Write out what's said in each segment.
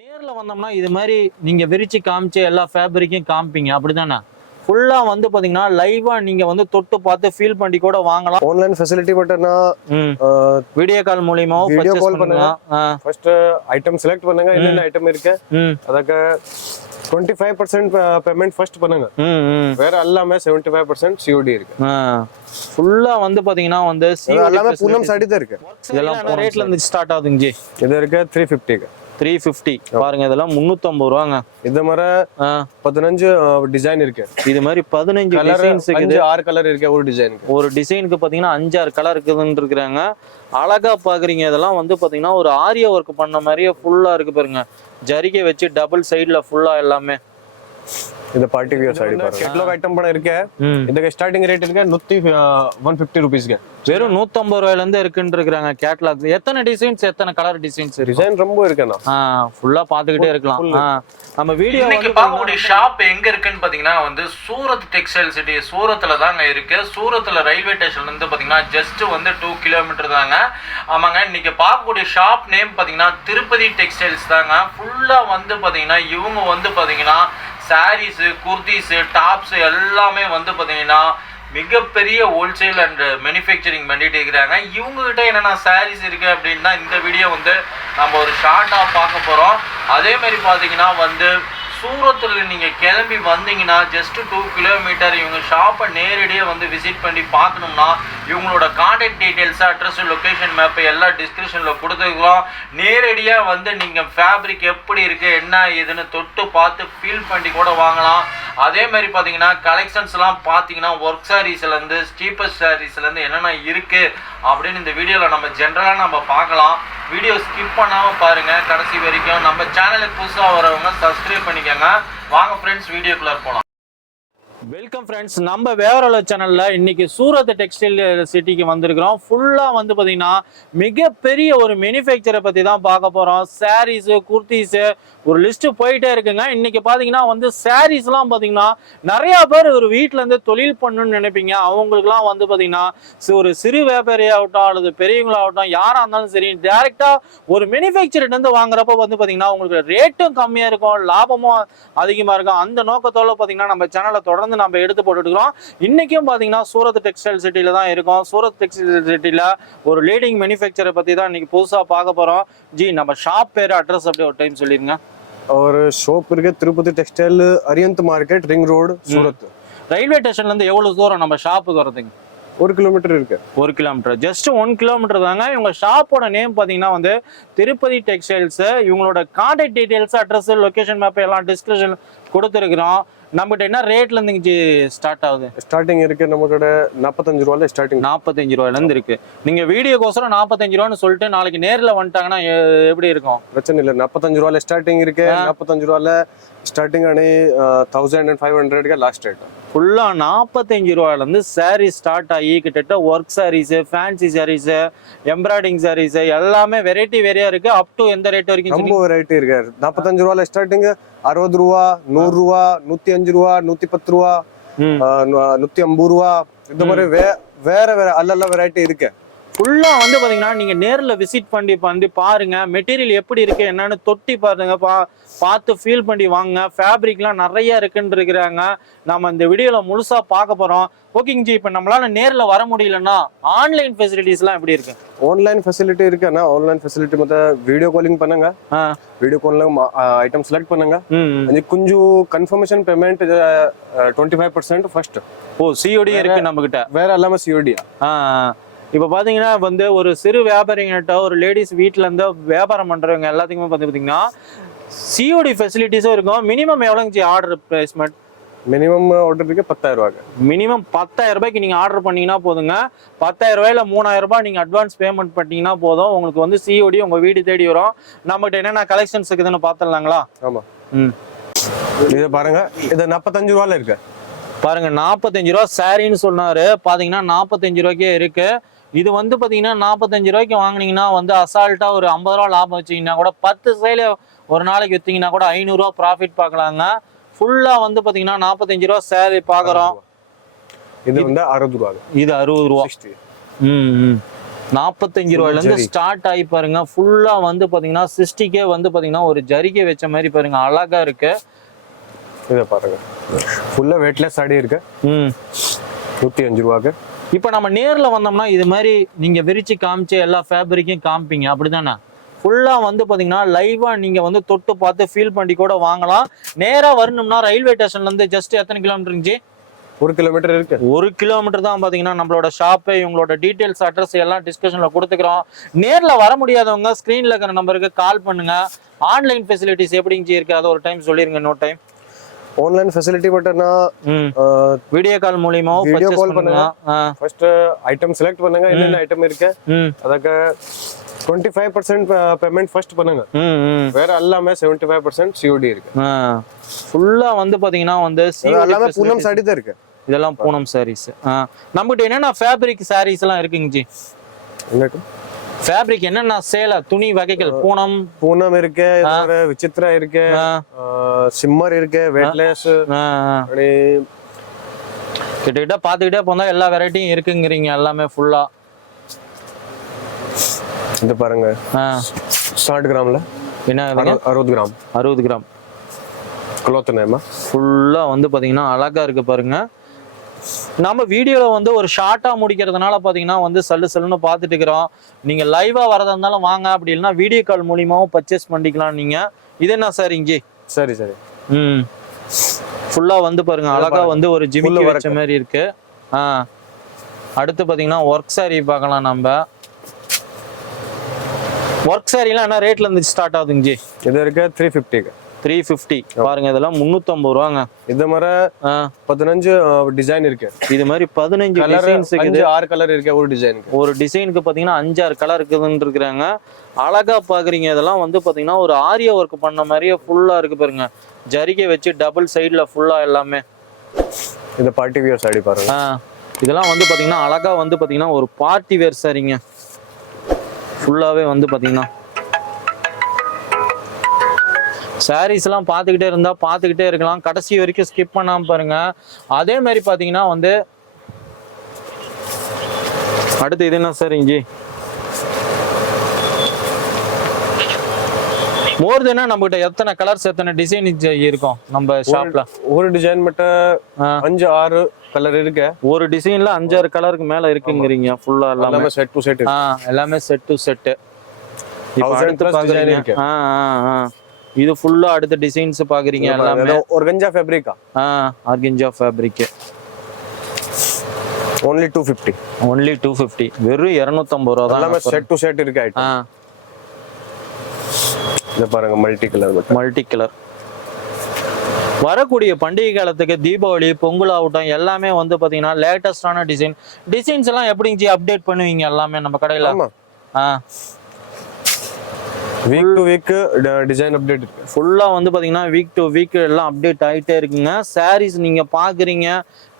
நேர்ல வந்தோம்னா இது மாதிரி நீங்க விரிச்சு காமிச்சு எல்லா ஃபேப்ரிக்கையும் காமிப்பீங்க அப்படிதானே? ஃபுல்லா வந்து பாத்தீங்கன்னா லைவா நீங்க வந்து தொட்டு பார்த்து ஃபீல் பண்ணி கூட வாங்கலாம். ஆன்லைன் ஃபெசிலிட்டி பட்டனா வீடியோ கால் மூலமா வீடியோ கால் பண்ணுங்க. ஃபர்ஸ்ட் ஐட்டம் செலக்ட் பண்ணுங்க, என்னென்ன ஐட்டம் இருக்கு ಅದಕ್ಕೆ 25% பேமெண்ட் ஃபர்ஸ்ட் பண்ணுங்க. வேற எல்லாமே 75% COD இருக்கு. ஃபுல்லா வந்து பாத்தீங்கன்னா வந்து எல்லாமே பூனம் சாடி தான் இருக்கு. இதெல்லாம் என்ன ரேட்ல இருந்து ஸ்டார்ட் ஆகுதுங்க ஜி? இது இருக்கு 350 க்கு. 350 பாருங்க, இதெல்லாம் 350 ரூபாங்க. இந்த மாதிரி 15 டிசைன் இருக்கு. இது மாதிரி 15 டிசைன்ஸ் இருக்குது. 6 கலர் இருக்கு ஒரு டிசைனுக்கு. ஒரு டிசைனுக்கு பாத்தீங்கன்னா 5-6 கலர் இருக்குதுன்னு இருக்காங்க. அழகா பாக்குறீங்க. இதெல்லாம் வந்து பாத்தீங்கன்னா ஒரு ஆரிய ஒர்க் பண்ண மாதிரியே ஃபுல்லா இருக்கு பாருங்க. ஜரிகை வச்சு டபுள் சைடுல ஃபுல்லா எல்லாமே. இந்த பார்ட்டி வியர் சாடி பாருங்க. கேட்டலாக் ஐட்டம் பண்ண இருக்கு. இதுக்கு ஸ்டார்டிங் ரேட் இருக்கு 150 ரூபீஸ்க்கு. வெறும் 150 ரூபாயில இருந்து இருக்குன்னு இருக்காங்க கேட்டலாக். எத்தனை டிசைன்ஸ், எத்தனை கலர் டிசைன்ஸ்? டிசைன் ரொம்ப இருக்குண்ணா. ஃபுல்லா பாத்துக்கிட்டே இருக்கலாம். நம்ம வீடியோ வந்து பார்க்கக்கூடிய ஷாப் எங்க இருக்குன்னு பாத்தீங்கன்னா வந்து சூரத் டெக்ஸ்டைல் சிட்டி, சூரத்ல தாங்க இருக்கு. சூரத்ல ரயில்வே ஸ்டேஷன்ல இருந்து பாத்தீங்கன்னா ஜஸ்ட் வந்து 2 கிலோமீட்டர் தாங்க. ஆமாங்க, இன்னைக்கு பார்க்கக்கூடிய ஷாப் நேம் பாத்தீங்கன்னா திருப்பதி டெக்ஸ்டைல்ஸ் தாங்க. ஃபுல்லா வந்து பாத்தீங்கன்னா இவங்க வந்து பாத்தீங்கன்னா சாரீஸ், குர்தீஸ், டாப்ஸ் எல்லாமே வந்து பாத்தீங்கன்னா மிகப்பெரிய ஹோல்சேல் அண்ட் மேனுஃபேக்சரிங் பண்ணிட்டு இருக்கிறாங்க. இவங்க கிட்ட என்னென்ன சாரீஸ் இருக்கு அப்படின்னா இந்த வீடியோ வந்து நம்ம ஒரு ஷார்ட்டா பார்க்க போறோம். அதே மாதிரி பாத்தீங்கன்னா வந்து சூரத்துல நீங்க கிளம்பி வந்தீங்கன்னா ஜஸ்ட் 2 கிலோமீட்டர். இவங்க ஷாப்பை நேரடியாக வந்து விசிட் பண்ணி பார்க்கணும்னா இவங்களோட contact details, address, location map எல்லாம் டிஸ்கிரிப்ஷன்ல கொடுத்துருக்கோம். நேரடியாக வந்து நீங்க ஃபேப்ரிக் எப்படி இருக்கு என்ன ஏதுன்னு தொட்டு பார்த்து ஃபீல் பண்ணி கூட வாங்கலாம். அதே மாதிரி பார்த்தீங்கன்னா கலெக்ஷன்ஸ்லாம் பார்த்தீங்கன்னா ஒர்க் சாரீஸ்லேருந்து ஸ்டீப்பஸ்ட் சாரீஸ்லேருந்து என்னென்ன இருக்கு அப்படின்னு இந்த வீடியோவில் நம்ம ஜென்ரலாக நம்ம பார்க்கலாம். வீடியோ ஸ்கிப் பண்ணாமல் பாருங்கள் கடைசி வரைக்கும். நம்ம சேனலுக்கு புதுசாக வரவங்க சப்ஸ்கிரைப் பண்ணிக்கோங்க. வாங்க ஃப்ரெண்ட்ஸ், வீடியோக்குள்ளே போகலாம். வெல்கம் ஃப்ரெண்ட்ஸ், நம்ம வேவரல சேனல்ல இன்னைக்கு சூரத் டெக்ஸ்டைல் சிட்டிக்கு வந்திருக்கிறோம். ஃபுல்லா வந்து பாத்தீங்கன்னா மிகப்பெரிய ஒரு மேனுஃபேக்சரை பத்தி தான் பார்க்க போறோம். சாரீஸ், குர்த்திஸ் ஒரு லிஸ்ட் போயிட்டே இருக்குங்க. இன்னைக்கு பாத்தீங்கன்னா வந்து சாரீஸ் எல்லாம் பாத்தீங்கன்னா நிறைய பேர் ஒரு வீட்டுல இருந்து தொழில் பண்ணணும்னு நினைப்பீங்க. அவங்களுக்குலாம் வந்து பாத்தீங்கன்னா ஒரு சிறு வியாபாரி ஆகட்டும் அல்லது பெரியவங்களாகட்டும் யாரா இருந்தாலும் சரி, டைரக்டா ஒரு மேனுஃபேக்சர்ல இருந்து வாங்குறப்ப வந்து பாத்தீங்கன்னா உங்களுக்கு ரேட்டும் கம்மியா இருக்கும், லாபமும் அதிகமா இருக்கும். அந்த நோக்கத்தோட பாத்தீங்கன்னா நம்ம சேனலை தொடர்ந்து நம்ம எடுத்து போட்டுக்கிறோம். இன்னைக்கும் பாத்தீங்கன்னா சூரத் டெக்ஸ்டைல் சிட்டில தான் இருக்கோம். சூரத் டெக்ஸ்டைல் சிட்டில ஒரு லீடிங் மேனுஃபேக்சரை பத்தி தான் இன்னைக்கு புதுசா பார்க்க போறோம். ஜி, நம்ம ஷாப் பேர், அட்ரஸ் அப்படியே ஒரு டைம் சொல்லிருங்க. ஒரு ஷாப் இருக்கு Tirupati textile, Arihant market, ring road, Surat. Railway ஸ்டேஷன்ல இருந்து எவ்வளவு தூரம் நம்ம ஷாப்புக்கு வரதுங்க? 1 கிலோமீட்டர் இருக்கு. 1 கிலோமீட்டர், ஜஸ்ட் 1 கிலோமீட்டர் தாங்க. இவங்க ஷாப்போட நேம் பாத்தீங்கன்னா வந்து திருப்பதி டெக்ஸ்டைல்ஸ். இவங்களோட contact details, address, location map எல்லாம் டிஸ்கிரிப்ஷன் கொடுத்துருக்கிறோம். நம்மகிட்ட என்ன ரேட்ல இருந்து ஸ்டார்ட் ஆகுது? ஸ்டார்டிங் இருக்கு நம்ம கிட்ட 45 ரூபாயில ஸ்டார்டிங். 45 ரூபாயில இருந்து இருக்கு. நீங்க வீடியோக்கோசரம் 45 ரூபான்னு சொல்லிட்டு நாளைக்கு நேர்ல வந்துட்டாங்கன்னா எப்படி இருக்கும்? பிரச்சனை இல்ல. 45 ரூபாயில ஸ்டார்டிங் இருக்கு. 45 ரூபாயில ஸ்டார்டிங் ஆனி 1500 லாஸ்ட் ரேட். ஃபுல்லா 45 ரூபாயில இருந்து சாரீ ஸ்டார்ட் ஆகி கிட்டத்தட்ட work saris, fancy saris, embroidery saris எல்லாமே வெரைட்டி வெரையா இருக்கு. அப் டு எந்த ரேட் வரைக்கும்? ரொம்ப வெரைட்டி இருக்கு. 45 ரூபாயில ஸ்டார்டிங் 60 ரூபா, 100 ரூபா, 105 ரூபா, 110 ரூபா, 150 ரூபா, இந்த மாதிரி வேற வேற அல்ல வெரைட்டி இருக்கு. ஃபுல்லா வந்து பாத்தீங்கன்னா நீங்க நேர்ல விசிட் பண்ணி பாருங்க. மெட்டீரியல் எப்படி இருக்கு என்னன்னு தொட்டி பாருங்க, பார்த்து ஃபீல் பண்ணி வாங்க. ஃபேப்ரிக்லாம் நிறைய இருக்குன்னு இருக்கிறாங்க. நம்ம இந்த வீடியோல முழுசா பார்க்க போறோம். ஓகேங்க ஜி, இப்ப நம்மளால நேர்ல வர முடியலன்னா ஆன்லைன் ஃபெசிலிட்டிஸ் எல்லாம் எப்படி இருக்கு? ஆன்லைன் ஃபெசிலிட்டி இருக்குன்னா ஆன்லைன் ஃபெசிலிட்டி மத்த வீடியோ காலிங் பண்ணுங்க. வீடியோ கால்ல ஐட்டம் செலக்ட் பண்ணுங்க. கொஞ்சம் கன்ஃபர்மேஷன் பேமெண்ட் 25% ஃபர்ஸ்ட். ஓ, COD இருக்கு நம்ம கிட்ட. வேற எல்லாமே COD. இப்போ பார்த்தீங்கன்னா வந்து ஒரு சிறு வியாபாரிகிட்ட ஒரு லேடிஸ் வீட்டில் இருந்து வியாபாரம் பண்ணுறவங்க எல்லாத்துக்குமே வந்து பார்த்தீங்கன்னா COD ஃபெசிலிட்டிஸும் இருக்கும். மினிமம் எவ்வளோங்க ஆர்டர் பிளேஸ்மெண்ட்? மினிமம் ஆர்டருக்கு 10,000 ரூபாய். மினிமம் 10,000 ரூபாய்க்கு நீங்கள் ஆர்டர் பண்ணீங்கன்னா போதுங்க. 10,000 ரூபாயில 3,000 ரூபாய் நீங்கள் அட்வான்ஸ் பேமெண்ட் பண்ணிட்டீங்கன்னா போதும். உங்களுக்கு வந்து COD உங்கள் வீடு தேடி வரும். நம்மகிட்ட என்னென்ன கலெக்ஷன்ஸ் இருக்குதுன்னு பார்த்துடலாங்களா? ஆமாம். இதை பாருங்க, இது 45 ரூபாயில இருக்கு. பாருங்க, 45 ரூபா சாரின்னு சொன்னாரு. பார்த்தீங்கன்னா 45 ரூபாய்க்கே இருக்கு. இது வந்து பாத்தீங்கன்னா 45 ரூபாய்க்கு வாங்கினீங்கன்னா வந்து அசால்ட்டா ஒரு 50 ரூபா லாபம் வச்சீங்கன்னா கூட 10 சேல ஒரு நாளைக்கு வித்தீங்கன்னா கூட 500 ரூபா ப்ராஃபிட் பார்க்கலாங்க. ஃபுல்லா வந்து பாத்தீங்கன்னா 45 ரூபா சேரி பாக்குறோம். இது வந்து 60 ரூபா. இது 60 ரூபா. 45 ரூபாயில இருந்து ஸ்டார்ட் ஆகி பாருங்க. ஃபுல்லா வந்து பாத்தீங்கன்னா 60K வந்து பாத்தீங்கன்னா ஒரு ஜரிகை வச்ச மாதிரி பாருங்க, அழகா இருக்கு. இத பாருங்க, ஃபுல்லா வெயிட்லெஸ் சாரி இருக்கு. 105 ரூபாய்க்கு. இப்போ நம்ம நேர்ல வந்தோம்னா இது மாதிரி நீங்க விரிச்சு காமிச்சு எல்லா ஃபேப்ரிக்கையும் காமிப்பீங்க, அப்படிதானே? ஃபுல்லா வந்து பாத்தீங்கன்னா லைவா நீங்க வந்து தொட்டு பார்த்து ஃபீல் பண்ணி கூட வாங்கலாம். நேரா வரணும்னா ரயில்வே ஸ்டேஷன்ல இருந்து ஜஸ்ட் எத்தனை கிலோமீட்டர் இருந்துச்சு? 1 கிலோமீட்டர் இருக்கு. 1 கிலோமீட்டர் தான் பாத்தீங்கன்னா நம்மளோட ஷாப்பு. இவங்களோட டீடைல்ஸ் அட்ரஸ் எல்லாம் டிஸ்கஷன்ல கொடுத்துக்கிறோம். நேர்ல வர முடியாதவங்க ஸ்கிரீன்ல இருக்கிற நம்பருக்கு கால் பண்ணுங்க. ஆன்லைன் ஃபெசிலிட்டிஸ் எப்படிங்க இருக்கு அதை ஒரு டைம் சொல்லிருங்க. நோ டைம் ஆன்லைன் ஃபெசிலிட்டி மட்டும்னா வீடியோ கால் மூலமா வீடியோ கால் பண்ணுங்க. ஃபர்ஸ்ட் ஐட்டம் செலக்ட் பண்ணுங்க, என்னென்ன ஐட்டம் இருக்கு. அதுக்கு 25% பேமெண்ட் ஃபர்ஸ்ட் பண்ணுங்க. வேற எல்லாமே 75% COD இருக்கு. ஃபுல்லா வந்து பாத்தீங்கன்னா வந்து எல்லாமே பூனம் சாரி தான் இருக்கு. இதெல்லாம் பூனம் சாரீஸ். நம்மகிட்ட என்னென்ன ஃபேப்ரிக் சாரீஸ் எல்லாம் இருக்குங்க ஜி? என்னக்கு ஃபேப்ரிக் என்னென்ன சேல துணி வகைகள்? பூனம் இருக்கு, விசித்ரா இருக்கு, சிம்மர் இருக்கு, வெயிட்லெஸ். கிட்டக்கிட்ட பாத்துக்கிட்டே போனா எல்லா வெரைட்டியும் இருக்குங்கிறீங்க எல்லாமே ஃபுல்லா. இது பாருங்க 60 கிராம்ல என்ன 60 கிராம் 60 கிராம் க்ளாத் நேமா ஃபுல்லா வந்து பாத்தீங்கன்னா அழகா இருக்கு பாருங்க. நம்ம வீடியோல வந்து ஒரு ஷார்ட்டா முடிக்கிறதுனால பாத்தீங்கன்னா வந்து சல்லுன்னு பார்த்துட்டு இருக்கிறோம். நீங்க லைவா வரதா இருந்தாலும் வாங்க, அப்படி இல்லைன்னா வீடியோ கால் மூலியமாவும் பர்ச்சேஸ் பண்ணிக்கலாம் நீங்க. இது என்ன சார் இங்கே? சரி ஃபுல்லா வந்து பாருங்க அழகா வந்து ஒரு ஜிமிக்கி வச்ச மாதிரி இருக்கு. அடுத்து பாத்தீங்கன்னா ஒர்க் சாரி பார்க்கலாம். நம்ம ஒர்க் சாரிலாம் என்ன ரேட்ல இருந்து ஸ்டார்ட் ஆகுதுங்க ஜி? இது இருக்கு 350. 350 பாருங்க, இதெல்லாம் 350 ரூபாங்க. இது மாதிரி 15 டிசைன் இருக்கு. இது மாதிரி 15 டிசைன்ஸ் இருக்குது. 6 கலர் இருக்கு ஒரு டிசைனுக்கு. ஒரு டிசைனுக்கு பாத்தீங்கன்னா 5-6 கலர் இருக்குதுன்னு இருக்காங்க. அழகா பாக்குறீங்க. இதெல்லாம் வந்து பாத்தீங்கன்னா ஒரு ஆரிய ஒர்க் பண்ண மாதிரியே ஃபுல்லா இருக்கு பாருங்க. ஜரிகை வச்சு டபுள் சைடுல ஃபுல்லா எல்லாமே. இந்த பார்ட்டி வியர் சாரி பாருங்க. இதெல்லாம் வந்து பாத்தீங்கன்னா அழகா வந்து பாத்தீங்கன்னா ஒரு பார்ட்டி வேர் சாரிங்க. ஃபுல்லாவே வந்து பாத்தீங்கன்னா சாரீஸ் எல்லாம் பார்த்துக்கிட்டே இருந்தா பார்த்துக்கிட்டே இருக்கலாம். கடைசி வரைக்கும் ஸ்கிப் பண்ணாம பாருங்க. அதே மாதிரி பாத்தீங்கன்னா வந்து அடுத்து இது என்ன சார் இஞ்சி? மோர் தெனா நம்ம கிட்ட எத்தனை கலர்ஸ் எத்தனை டிசைன் இருக்கும் நம்ம ஷாப்ல? ஒரு டிசைன் மட்டும் 5-6 கலர் இருக்கு. ஒரு டிசைன்ல 5-6 கலருக்கு மேல இருக்குங்கிறீங்க. ஃபுல்லா எல்லாமே செட் டு செட். எல்லாமே செட் டு செட். இப்போ அடுத்து பாக்குறீங்க. இது ஃபுல்லா அடுத்த டிசைன்ஸ் பாக்குறீங்க எல்லாமே. ஆர்கன்ஜா ஃபேப்ரிக்கா? Organza fabric. only 250. only 250. வெறும் 250 ரூபாய் தான். எல்லாமே செட் டு செட் இருக்கு ஐட்டம். இத பாருங்க மல்டி கலர். வரக்கூடிய பண்டிகை காலத்துக்கு தீபாவளி பொங்கல் ஆகட்டும் எல்லாமே வந்து பாத்தீங்கன்னா லேட்டஸ்டான டிசைன்ஸ் எல்லாம் எப்படிங்க அப்டேட் பண்ணுவீங்க எல்லாமே நம்ம கடையில? Week to week design update இருக்கு. ஃபுல்லா வந்து பாத்தீங்கன்னா வீக் டு வீக் எல்லாம் அப்டேட் ஆயிட்டே இருக்குங்க. சாரீஸ் நீங்க பாக்குறீங்க,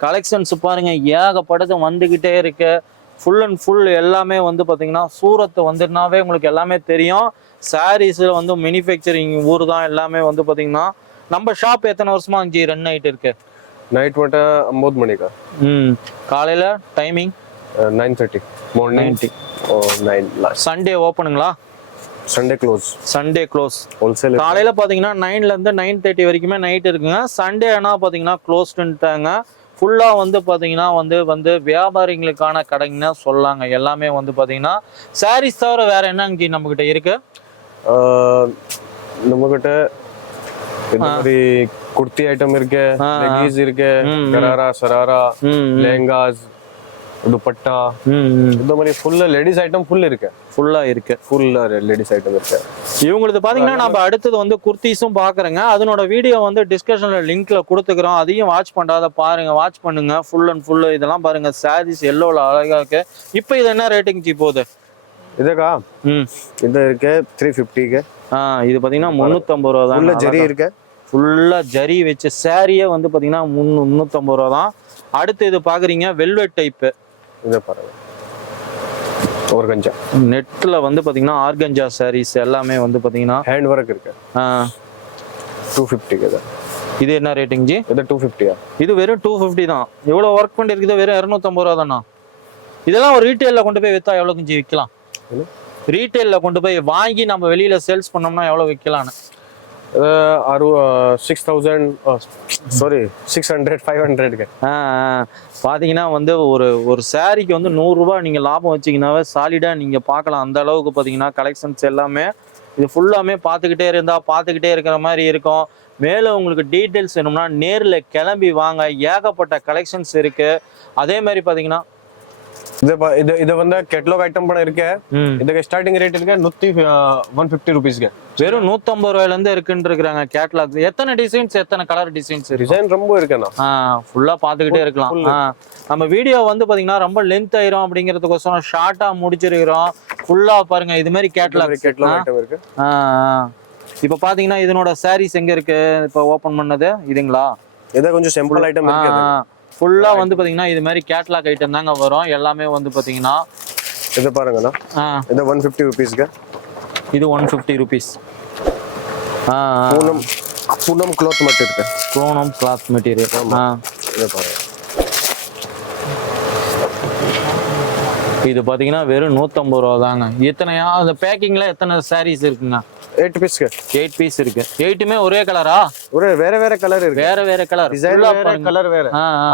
கலெக்ஷன்ஸ் பாருங்க ஏகப்பட்டது வந்துகிட்டே இருக்கு. ஃபுல் அண்ட் ஃபுல் எல்லாமே வந்து பாத்தீங்கன்னா சூரத் வந்துனாவே உங்களுக்கு எல்லாமே தெரியும். சாரீஸ்ல வந்து மேனுஃபேக்சரிங் ஊர் தான் எல்லாமே வந்து பாத்தீங்கன்னா. நம்ம ஷாப் எத்தனை வருஷமா அங்கே ரன் ஆயிட்டு இருக்கு? நைட் மட்டும் 9 மணிக்கா. காலையில டைமிங் 9:30 மார்னிங். 9 சண்டே ஓப்பனுங்களா? Sunday close wholesale. காலையில பாத்தீங்கன்னா 9ல இருந்து 9:30 வரைக்குமே நைட் இருக்குங்க. சண்டே ஆனா பாத்தீங்கன்னா க்ளோஸ்டுட்டாங்க. ஃபுல்லா வந்து பாத்தீங்கன்னா வந்து வியாபாரிகளுக்கான கடைங்கன்னா சொல்லாங்க. எல்லாமே வந்து பாத்தீங்கன்னா சாரீஸ் தவிர வேற என்னங்க நம்ம கிட்ட இருக்கு? நம்ம கிட்ட இந்த மாதிரி குர்த்தி ஐட்டம் இருக்கு, லெகின்ஸ் இருக்கு, கராரா சராரா, லெஹங்காஸ், दुपट्टा இந்த மாதிரி ஃபுல் லேடிஸ் ஐட்டம் ஃபுல்லா லேடிஸ் ஐட்டம் இருக்கு. இவங்களுக்கு பாத்தீங்கன்னா நம்ம அடுத்தது வந்து குர்த்திஸும் பாக்குறேங்க. அதனோட வீடியோ வந்து டிஸ்கஷன்ல லிங்க்ல கொடுத்துக்கிறோம். அதையும் வாட்ச் பண்ணாத பாருங்க, வாட்ச் பண்ணுங்க. ஃபுல் அண்ட் ஃபுல் இதெல்லாம் பாருங்க. சாரீஸ் எல்லோல அழகா இருக்கு. இப்போ இது என்ன ரேட்டிங் போகுது? இதுக்கா இது இருக்கு 350க்கு. இது பாத்தீங்கன்னா 350 ரூபா தான். ஃபுல்லா ஜரி இருக்கு. ஃபுல்லா ஜரி வச்ச சாரியே வந்து பாத்தீங்கன்னா 350 ரூபா தான். அடுத்து இது பாக்குறீங்க வெல்வெட் டைப். இத பாருங்க ஆர்கன்ஜா. நெட்ல வந்து பாத்தீங்கன்னா ஆர்கன்ஜா சாரீஸ் எல்லாமே வந்து பாத்தீங்கன்னா ஹேண்ட் வர்க் இருக்கு. 250 க்கு. இது என்ன ரேட்டிங் ஜி? இது 250. இது வெறும் 250 தான். இவ்வளவு வர்க் பண்ணி இருக்குது வெறும் 250 ரூபா தானா? இதெல்லாம் ஒரு ரீட்டைல்ல கொண்டு போய் வித்தா எவ்வளவு குஞ்சு விற்கலாம்? ரீட்டைல்ல கொண்டு போய் வாங்கி நம்ம வெளியில சேல்ஸ் பண்ணோம்னா எவ்வளவு விற்கலாம்னு? 6000 சாரி 600 500 பாத்தீங்கன்னா வந்து ஒரு சாரிக்கு வந்து 100 ரூபாய் நீங்க லாபம் வச்சீங்கன்னாவே சாலிடா நீங்க பார்க்கலாம். அந்த அளவுக்கு பாத்தீங்கன்னா கலெக்ஷன்ஸ் எல்லாமே இது ஃபுல்லாமே பார்த்துக்கிட்டே இருக்கிற மாதிரி இருக்கும். மேலும் உங்களுக்கு டீட்டெயில்ஸ் வேணும்னா நேர்ல கிளம்பி வாங்க, ஏகப்பட்ட கலெக்ஷன்ஸ் இருக்கு. அதே மாதிரி பாத்தீங்கன்னா இது வந்து கேட்டலாக் ஐட்டம் கூட இருக்கு. இதுக்கு ஸ்டார்டிங் ரேட் இருக்கு 150 ரூபீஸ்க்கு. வெறும் 150 ரூபாயில இருந்து இருக்குன்னு இருக்காங்க கேட்டலாக். எத்தனை டிசைன்ஸ், எத்தனை கலர் டிசைன்ஸ்? டிசைன் ரொம்ப இருக்குண்ணா. ஃபுல்லா பாத்துக்கிட்டே இருக்கலாம். நம்ம வீடியோ வந்து பாத்தீங்கன்னா ரொம்ப லென்த் ஆயிரும் அப்படிங்கிறதுக்கோசரம் ஷார்ட்டா முடிச்சிருக்கிறோம். ஃபுல்லா பாருங்க இது மாதிரி கேட்டலாக் ஐட்டம் இருக்கு. இப்ப பாத்தீங்கன்னா இதனோட சாரீஸ் எங்க இருக்கு இப்ப ஓபன் பண்ணது இதுங்களா? இத கொஞ்சம் சிம்பிள் ஐட்டம் இருக்கு. ஃபுல்லா வந்து பாத்தீங்கன்னா இது மாதிரி கேட்டலாக் ஐட்டம் தாங்க வரும். எல்லாமே வந்து பாத்தீங்கன்னா இத பாருங்கண்ணா. இது 150 ரூபீஸ்க்கு. இது 150 ரூபீஸ். பூனம் கிளாத் மெட்டீரியல் இருக்கு. Poonam cloth material. இத பாருங்க. இது பாத்தீங்கன்னா வெறும் 150 ரூபா தாங்க. எத்தனையா அந்த பேக்கிங்ல எத்தனை சாரீஸ் இருக்குங்க? 8 பீஸ்க்கு. 8 பீஸ் இருக்கு. 8மே ஒரே கலரா? வேற கலர் இருக்கு. வேற கலர். டிசைன் வேற, கலர் வேற.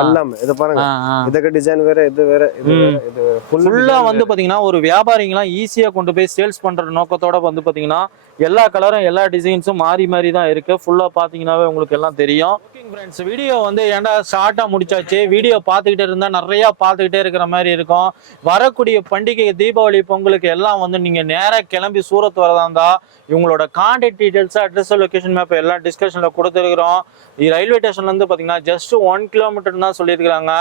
எல்லாமே இத பாருங்க. இதுக்கு டிசைன் வேற, இது வேற, இது வேற. இது ஃபுல்லா வந்து பாத்தீங்கன்னா ஒரு வியாபாரிங்கலாம் ஈஸியா கொண்டு போய் சேல்ஸ் பண்ற நோக்கத்தோட வந்து பாத்தீங்கன்னா எல்லா கலரும் எல்லா டிசைன்ஸும் மாறி தான் இருக்கு. ஃபுல்லா பாத்தீங்கன்னாவே உங்களுக்கு எல்லாம் தெரியும். ஃப்ரெண்ட்ஸ் வீடியோ வந்து ஏன்டா ஷார்ட்டா முடிச்சாச்சு. வீடியோ பார்த்துக்கிட்டே இருந்தா நிறைய பார்த்துக்கிட்டே இருக்கிற மாதிரி இருக்கும். வரக்கூடிய பண்டிகை தீபாவளி பொங்கலுக்கு எல்லாம் வந்து நீங்க நேரா கிளம்பி சூரத் வரதா இருந்தா இவங்களோட contact details, address, location map எல்லாம் டிஸ்கஷன்ல கொடுத்துருக்கிறோம். ரயில்வே ஸ்டேஷன்ல இருந்து பாத்தீங்கன்னா ஜஸ்ட் 1 கிலோமீட்டர் தான் சொல்லியிருக்காங்க.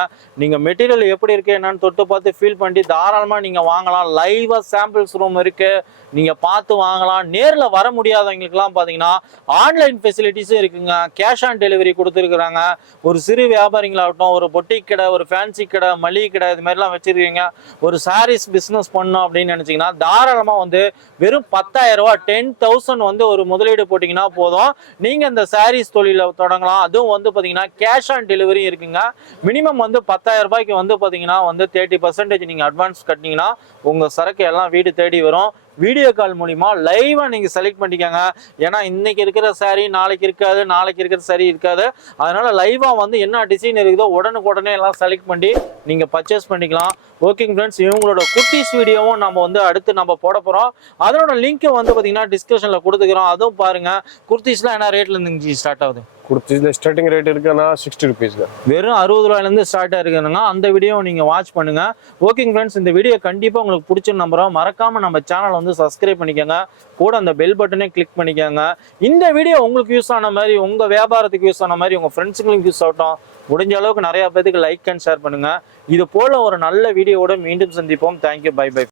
நீங்க மெட்டீரியல் எப்படி இருக்கு என்னன்னு தொட்டு பார்த்து ஃபீல் பண்ணி தாராளமா நீங்க வாங்கலாம். லைவா சாம்பிள்ஸ் ரூம் இருக்கு, நீங்க பார்த்து வாங்கலாம். நேர்ல வர முடியாதவங்களுக்கு எல்லாம் பாத்தீங்கன்னா ஆன்லைன் ஃபெசிலிட்டிஸும் இருக்குங்க. கேஷ் ஆன் டெலிவரி கொடுத்துருக்காங்க. ஒரு சிறு வியாபாரிகளாகட்டும், ஒரு பொட்டிக் கடை, ஒரு ஃபேன்சி கடை, மளிகை கடை, இது மாதிரிலாம் வச்சிருக்கீங்க, ஒரு சாரீஸ் பிசினஸ் பண்ணணும் அப்படின்னு நினைச்சீங்கன்னா தாராளமா வந்து வெறும் 10,000 ரூபாய் 10,000 வந்து ஒரு முதலீடு போட்டீங்கன்னா போதும், நீங்க இந்த சாரீஸ் தொழில தொடங்கலாம். அதுவும் வந்து பாத்தீங்கன்னா கேஷ் ஆன் டெலிவரி இருக்குங்க. மினிமம் வந்து 10,000 ரூபாய்க்கு வந்து பாத்தீங்கன்னா வந்து 30% நீங்க அட்வான்ஸ் கட்டினீங்கன்னா உங்க சரக்கு எல்லாம் வீடு தேடி வரும். வீடியோ கால் மூலியமா லைவா நீங்க செலக்ட் பண்ணிக்கோங்க. ஏன்னா இன்னைக்கு இருக்கிற சாரி நாளைக்கு இருக்காது, நாளைக்கு இருக்கிற சாரி இருக்காது. அதனால லைவா வந்து என்ன டிசைன் இருக்குதோ உடனே எல்லாம் செலக்ட் பண்ணி நீங்க பர்ச்சேஸ் பண்ணிக்கலாம். ஓகேங்க ஃப்ரெண்ட்ஸ், இவங்களோட குர்த்திஸ் வீடியோவும் நம்ம வந்து அடுத்து நம்ம போட போறோம். அதனோட லிங்க் வந்து பாத்தீங்கன்னா டிஸ்கிரிப்ஷன்ல கொடுத்துக்கிறோம். அதுவும் பாருங்க. குர்த்திஸ்லாம் என்ன ரேட்ல இருந்து ஸ்டார்ட் ஆகுது? குர்த்திஸ்ல ஸ்டார்டிங் ரேட் இருக்குன்னா 60 ரூபீஸ். வெறும் 60 ரூபாயில இருந்து ஸ்டார்ட் ஆயிருக்குங்க. அந்த வீடியோ நீங்க வாட்ச் பண்ணுங்க. ஓகேங்க ஃப்ரெண்ட்ஸ், இந்த வீடியோ கண்டிப்பா உங்களுக்கு பிடிச்ச நம்புறோம். மறக்காம நம்ம சேனல் வந்து சப்ஸ்கிரைப் பண்ணிக்கோங்க. கூட அந்த பெல் பட்டனே கிளிக் பண்ணிக்கோங்க. இந்த வீடியோ உங்களுக்கு யூஸ் ஆன மாதிரி, உங்க வியாபாரத்துக்கு யூஸ் ஆன மாதிரி, உங்க ஃப்ரெண்ட்ஸுங்களுக்கு யூஸ் ஆகட்டும். முடிஞ்ச அளவுக்கு நிறைய பேருக்கு லைக் அண்ட் ஷேர் பண்ணுங்க. இது போல ஒரு நல்ல வீடியோவோட மீண்டும் சந்திப்போம். Thank you, bye by.